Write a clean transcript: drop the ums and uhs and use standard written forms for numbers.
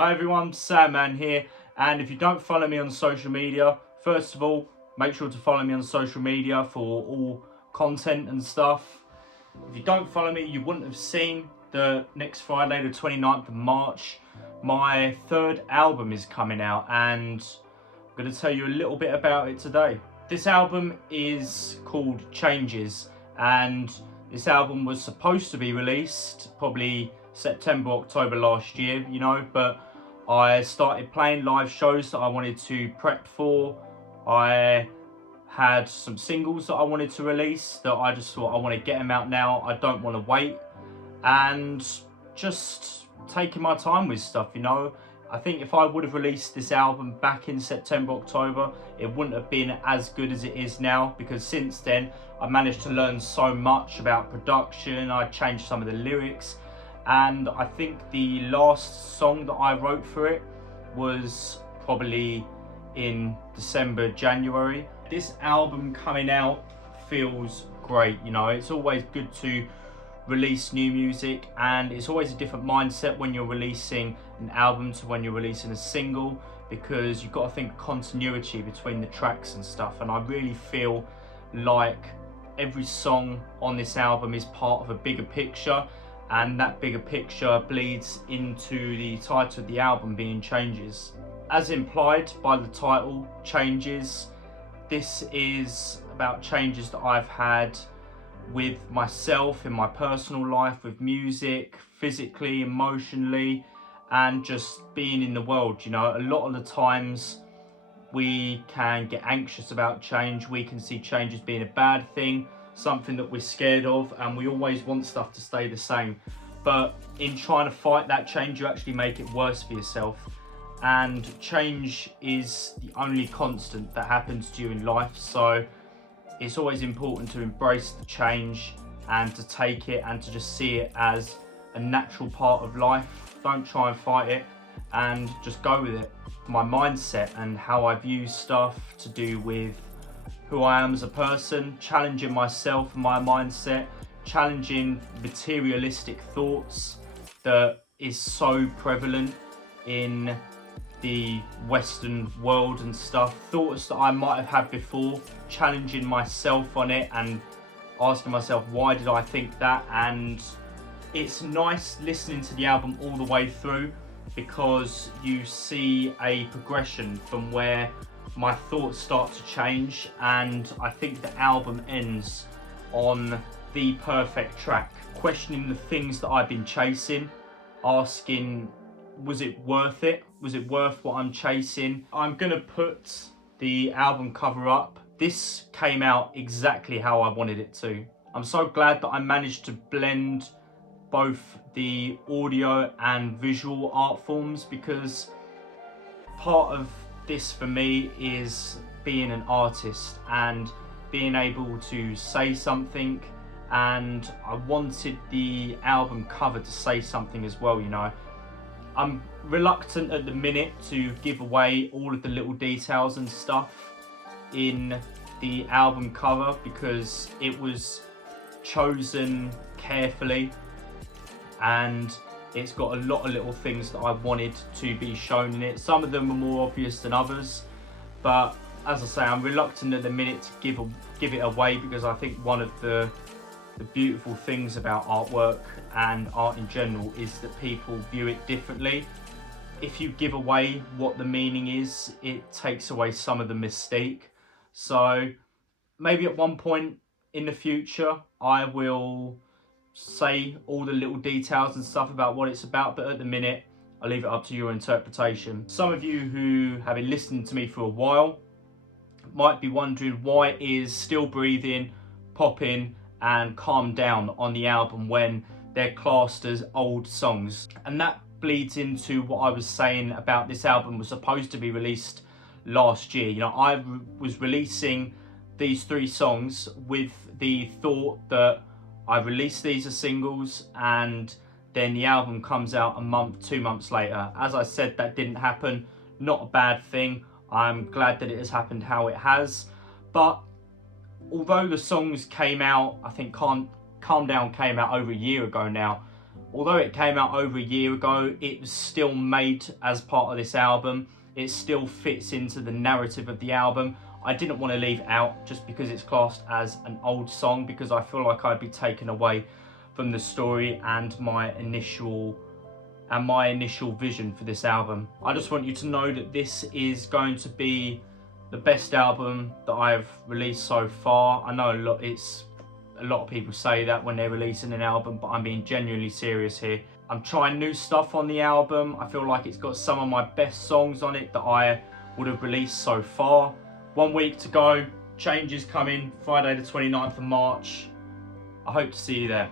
Hi everyone, Sandman here, and if you don't follow me on social media, first of all, make sure to follow me on social media for all content and stuff. If you don't follow me, you wouldn't have seen the next Friday, the 29th of March, my third album is coming out, and I'm going to tell you a little bit about it today. This album is called Changes, and this album was supposed to be released probably September, October last year, but I started playing live shows that I wanted to prep for. I had some singles that I wanted to release that I just thought I want to get them out now. I don't want to wait, and just taking my time with stuff, I think if I would have released this album back in September, October, it wouldn't have been as good as it is now, because since then I managed to learn so much about production. I changed some of the lyrics, and I think the last song that I wrote for it was probably in December, January. This album coming out feels great, it's always good to release new music, and it's always a different mindset when you're releasing an album to when you're releasing a single, because you've got to think continuity between the tracks and stuff. And I really feel like every song on this album is part of a bigger picture, and that bigger picture bleeds into the title of the album being Changes. As implied by the title, Changes, this is about changes that I've had with myself in my personal life, with music, physically, emotionally, and just being in the world. A lot of the times we can get anxious about change. We can see change as being a bad thing, something that we're scared of, and we always want stuff to stay the same. But in trying to fight that change, you actually make it worse for yourself. And change is the only constant that happens to you in life. So it's always important to embrace the change and to take it and to just see it as a natural part of life. Don't try and fight it, and just go with it. My mindset and how I view stuff to do with who I am as a person, challenging myself and my mindset, challenging materialistic thoughts that is so prevalent in the Western world and stuff. Thoughts that I might have had before, challenging myself on it and asking myself, why did I think that? And it's nice listening to the album all the way through, because you see a progression from where my thoughts start to change, and I think the album ends on the perfect track, questioning the things that I've been chasing, asking, was it worth it? Was it worth what I'm chasing? I'm gonna put the album cover up. This came out exactly how I wanted it to. I'm so glad that I managed to blend both the audio and visual art forms, because part of this for me is being an artist and being able to say something, and I wanted the album cover to say something as well. I'm reluctant at the minute to give away all of the little details and stuff in the album cover, because it was chosen carefully and it's got a lot of little things that I wanted to be shown in it. Some of them are more obvious than others, but as I say, I'm reluctant at the minute to give it away, because I think one of the beautiful things about artwork and art in general is that people view it differently. If you give away what the meaning is, it takes away some of the mystique. So maybe at one point in the future I will say all the little details and stuff about what it's about, but at the minute I'll leave it up to your interpretation. Some of you who have been listening to me for a while might be wondering, why is Still Breathing, Poppin' and Calm Down on the album when they're classed as old songs? And that bleeds into what I was saying about this album was supposed to be released last year. I was releasing these 3 songs with the thought that I release these as singles and then the album comes out a month, 2 months later. As I said, that didn't happen. Not a bad thing. I'm glad that it has happened how it has. But although the songs came out, I think Calm Down came out over a year ago now, although it came out over a year ago, it was still made as part of this album. It still fits into the narrative of the album. I didn't want to leave it out just because it's classed as an old song, because I feel like I'd be taken away from the story and my initial vision for this album. I just want you to know that this is going to be the best album that I've released so far. I know a lot of people say that when they're releasing an album, but I'm being genuinely serious here. I'm trying new stuff on the album. I feel like it's got some of my best songs on it that I would have released so far. 1 week to go, changes coming, Friday the 29th of March. I hope to see you there.